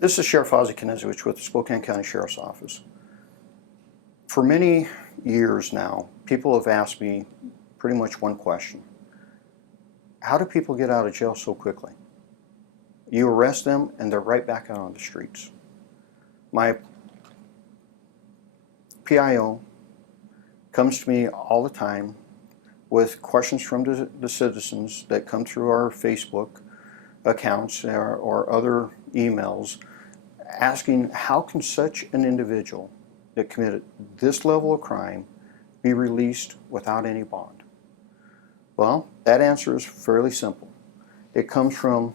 This is Sheriff Ozzie Knezowich with the Spokane County Sheriff's Office. For many years now, people have asked me pretty much one question. How do people get out of jail so quickly? You arrest them and they're right back out on the streets. My PIO comes to me all the time with questions from the citizens that come through our Facebook accounts or other emails asking, how can such an individual that committed this level of crime be released without any bond? Well, that answer is fairly simple. It comes from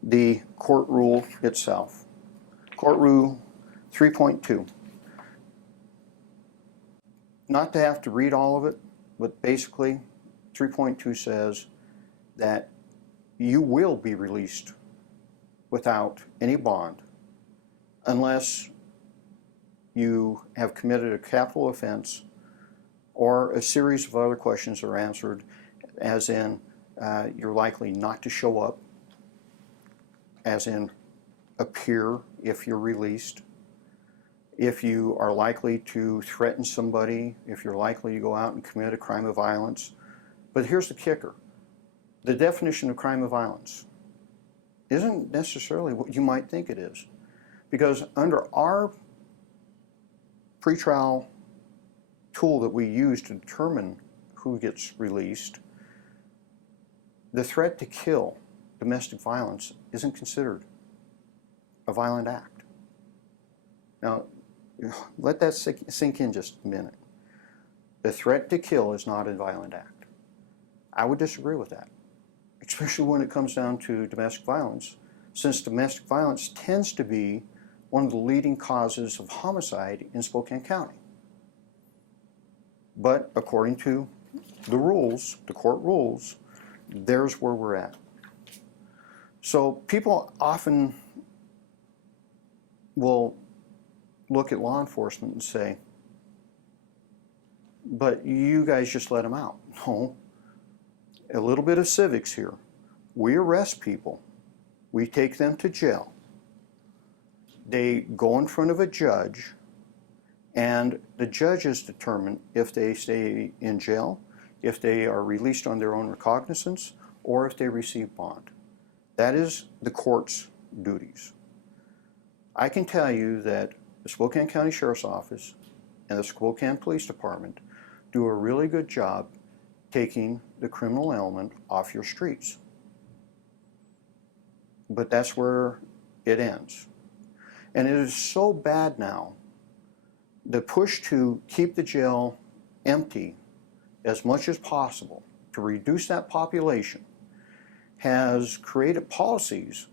the court rule itself. Court Rule 3.2. Not to have to read all of it, but basically 3.2 says that you will be released without any bond unless you have committed a capital offense or a series of other questions are answered, as in you're likely not to show up, as in appear if you're released, if you are likely to threaten somebody, if you're likely to go out and commit a crime of violence. But here's the kicker. The definition of crime of violence isn't necessarily what you might think it is. Because under our pretrial tool that we use to determine who gets released, the threat to kill, domestic violence, isn't considered a violent act. Now, let that sink in just a minute. The threat to kill is not a violent act. I would disagree with that, especially when it comes down to domestic violence, since domestic violence tends to be one of the leading causes of homicide in Spokane County. But according to the rules, the court rules, there's where we're at. So people often will look at law enforcement and say, but you guys just let them out. No, a little bit of civics here. We arrest people. We take them to jail. They go in front of a judge, and the judges determine if they stay in jail, if they are released on their own recognizance, or if they receive bond. That is the court's duties. I can tell you that the Spokane County Sheriff's Office and the Spokane Police Department do a really good job taking the criminal element off your streets. But that's where it ends. And it is so bad now, the push to keep the jail empty as much as possible, to reduce that population, has created policies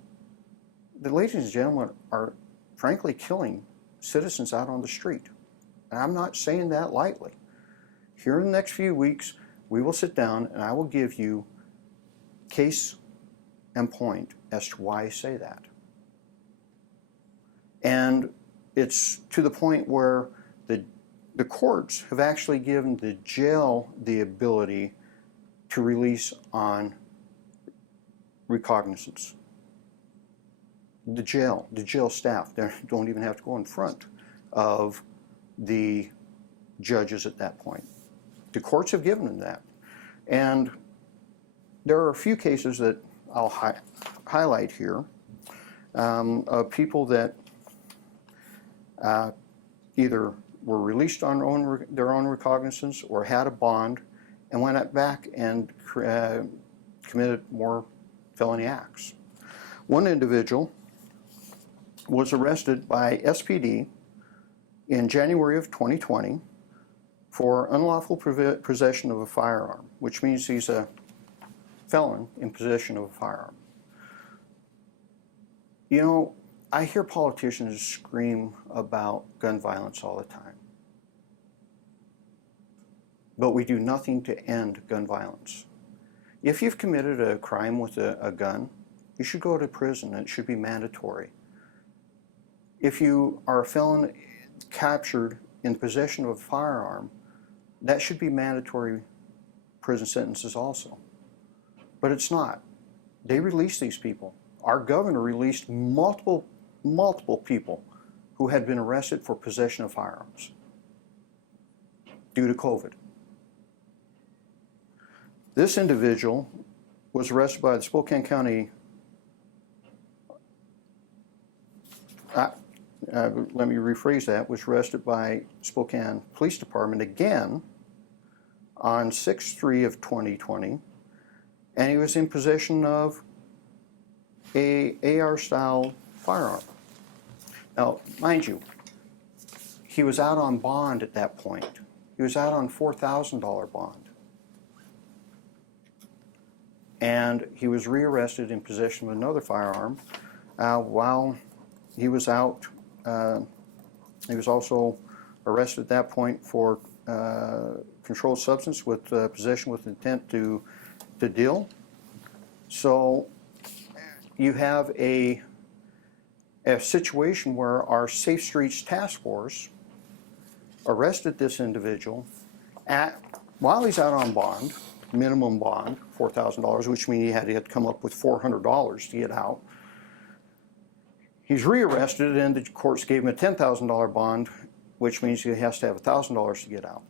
that, ladies and gentlemen, are frankly killing citizens out on the street. And I'm not saying that lightly. Here in the next few weeks, we will sit down and I will give you case and point as to why I say that. And it's to the point where the courts have actually given the jail the ability to release on recognizance. The jail staff, they don't even have to go in front of the judges at that point. The courts have given them that. And there are a few cases that I'll highlight here of people that either were released on their own recognizance or had a bond and went back and committed more felony acts. One individual was arrested by SPD in January of 2020 for unlawful possession of a firearm, which means he's a felon in possession of a firearm. You know, I hear politicians scream about gun violence all the time, but we do nothing to end gun violence. If you've committed a crime with a gun, you should go to prison, and it should be mandatory. If you are a felon captured in possession of a firearm, that should be mandatory prison sentences also. But it's not. They release these people. Our governor released multiple multiple people who had been arrested for possession of firearms due to COVID. This individual was arrested by the Spokane County, let me rephrase that, was arrested by Spokane Police Department again on 6/3 of 2020, and he was in possession of a AR-style firearm. Now, mind you, he was out on bond at that point. He was out on $4,000 bond. And he was rearrested in possession of another firearm while he was out. He was also arrested at that point for controlled substance with possession with intent to deal. So you have a situation where our Safe Streets Task Force arrested this individual while he's out on bond, minimum bond, $4,000, which means he had to come up with $400 to get out. He's rearrested, and the courts gave him a $10,000 bond, which means he has to have $1,000 to get out.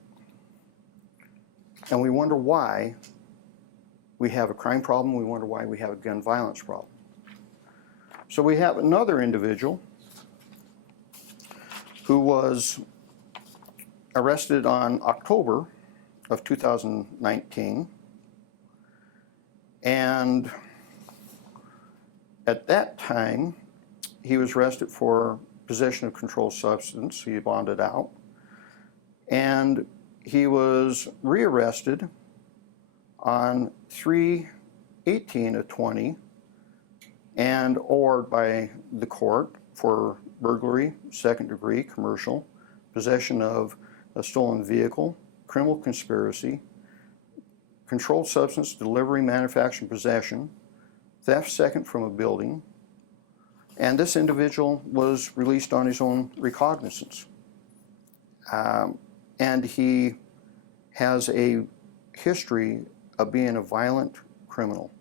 And we wonder why we have a crime problem. We wonder why we have a gun violence problem. So we have another individual who was arrested on October of 2019, and at that time he was arrested for possession of controlled substance. He bonded out, and he was rearrested on 3/18 of 20 and ordered by the court for burglary, second degree, commercial, possession of a stolen vehicle, criminal conspiracy, controlled substance delivery, manufacturing, possession, theft second from a building, and this individual was released on his own recognizance. And he has a history of being a violent criminal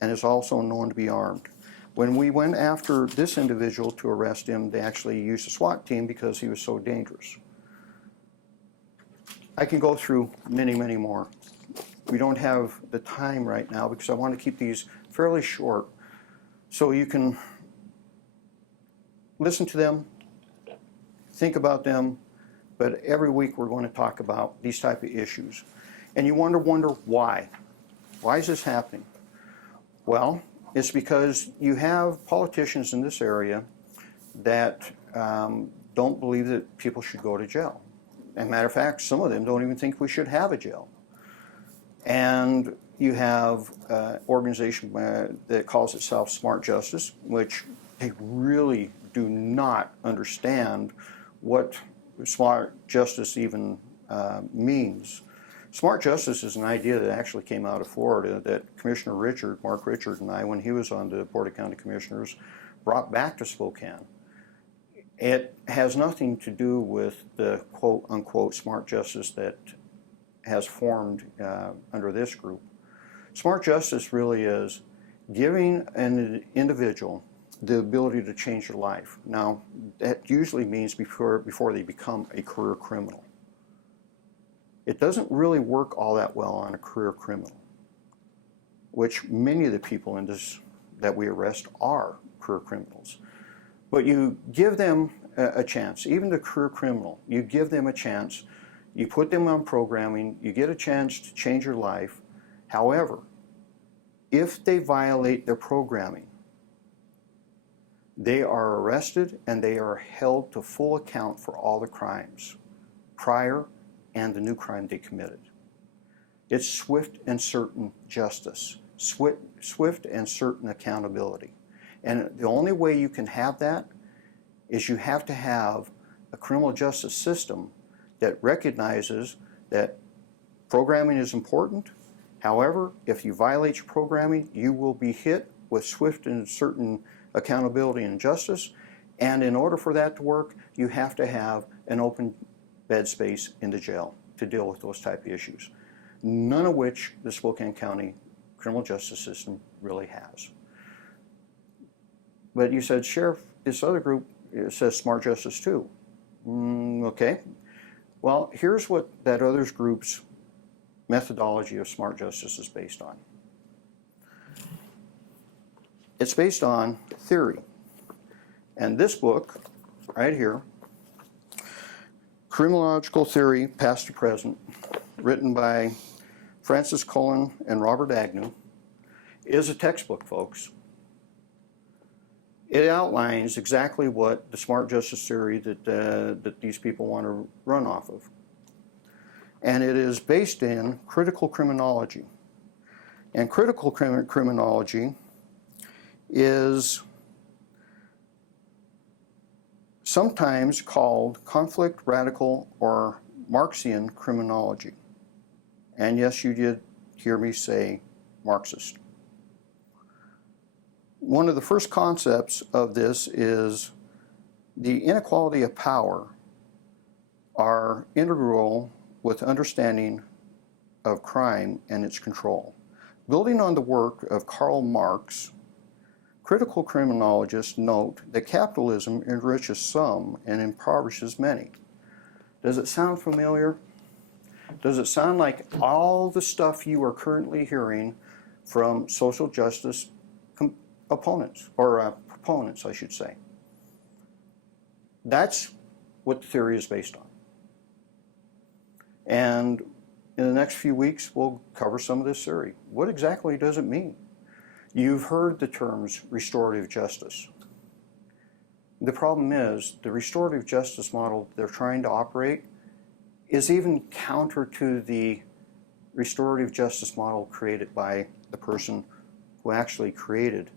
and is also known to be armed. When we went after this individual to arrest him, they actually used a SWAT team because he was so dangerous. I can go through many, many more. We don't have the time right now because I want to keep these fairly short so you can listen to them, think about them, but every week we're going to talk about these type of issues. And you wonder why. Why is this happening? Well, it's because you have politicians in this area that don't believe that people should go to jail. As a matter of fact, some of them don't even think we should have a jail. And you have an organization that calls itself Smart Justice, which they really do not understand what smart justice even means. Smart justice is an idea that actually came out of Florida that Commissioner Mark Richard, and I, when he was on the Board of County Commissioners, brought back to Spokane. It has nothing to do with the quote-unquote smart justice that has formed under this group. Smart justice really is giving an individual the ability to change their life. Now, that usually means before they become a career criminal. It doesn't really work all that well on a career criminal, which many of the people in this that we arrest are career criminals. But you give them a chance, even the career criminal, you give them a chance, you put them on programming, you get a chance to change your life. However, if they violate their programming, they are arrested and they are held to full account for all the crimes, prior and the new crime they committed. It's swift and certain justice, swift and certain accountability. And the only way you can have that is you have to have a criminal justice system that recognizes that programming is important. However, if you violate your programming, you will be hit with swift and certain accountability and justice. And in order for that to work, you have to have an open bed space in the jail to deal with those type of issues, none of which the Spokane County criminal justice system really has. But you said, Sheriff, this other group says smart justice too. Okay. Well, here's what that other group's methodology of smart justice is based on. It's based on theory. And this book, right here, Criminological Theory, Past to Present, written by Francis Cullen and Robert Agnew, is a textbook, folks. It outlines exactly what the smart justice theory that these people want to run off of. And it is based in critical criminology. And critical criminology is sometimes called conflict, radical, or Marxian criminology. And yes, you did hear me say Marxist. One of the first concepts of this is the inequality of power are integral with understanding of crime and its control. Building on the work of Karl Marx, critical criminologists note that capitalism enriches some and impoverishes many. Does it sound familiar? Does it sound like all the stuff you are currently hearing from social justice opponents, or proponents, I should say? That's what the theory is based on. And in the next few weeks, we'll cover some of this theory. What exactly does it mean? You've heard the terms restorative justice. The problem is the restorative justice model they're trying to operate is even counter to the restorative justice model created by the person who actually created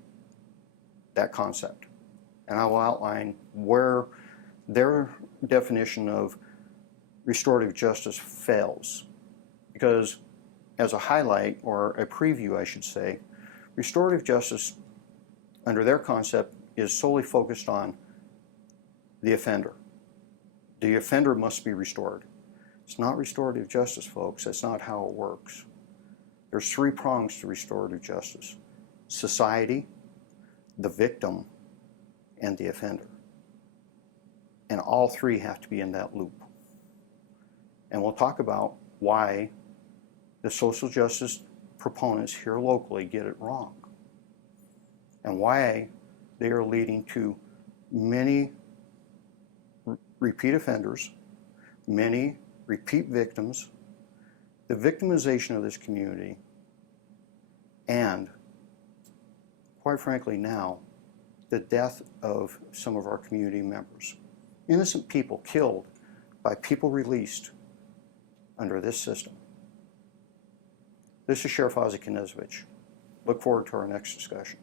that concept. And I will outline where their definition of restorative justice fails. Because as a highlight, or a preview I should say, restorative justice under their concept is solely focused on the offender. The offender must be restored. It's not restorative justice, folks. That's not how it works. There's three prongs to restorative justice: society, the victim, and the offender. And all three have to be in that loop. And we'll talk about why the social justice proponents here locally get it wrong, and why they are leading to many repeat offenders, many repeat victims, the victimization of this community, and quite frankly now, the death of some of our community members. Innocent people killed by people released under this system. This is Sheriff Ozzie Knezovich. Look forward to our next discussion.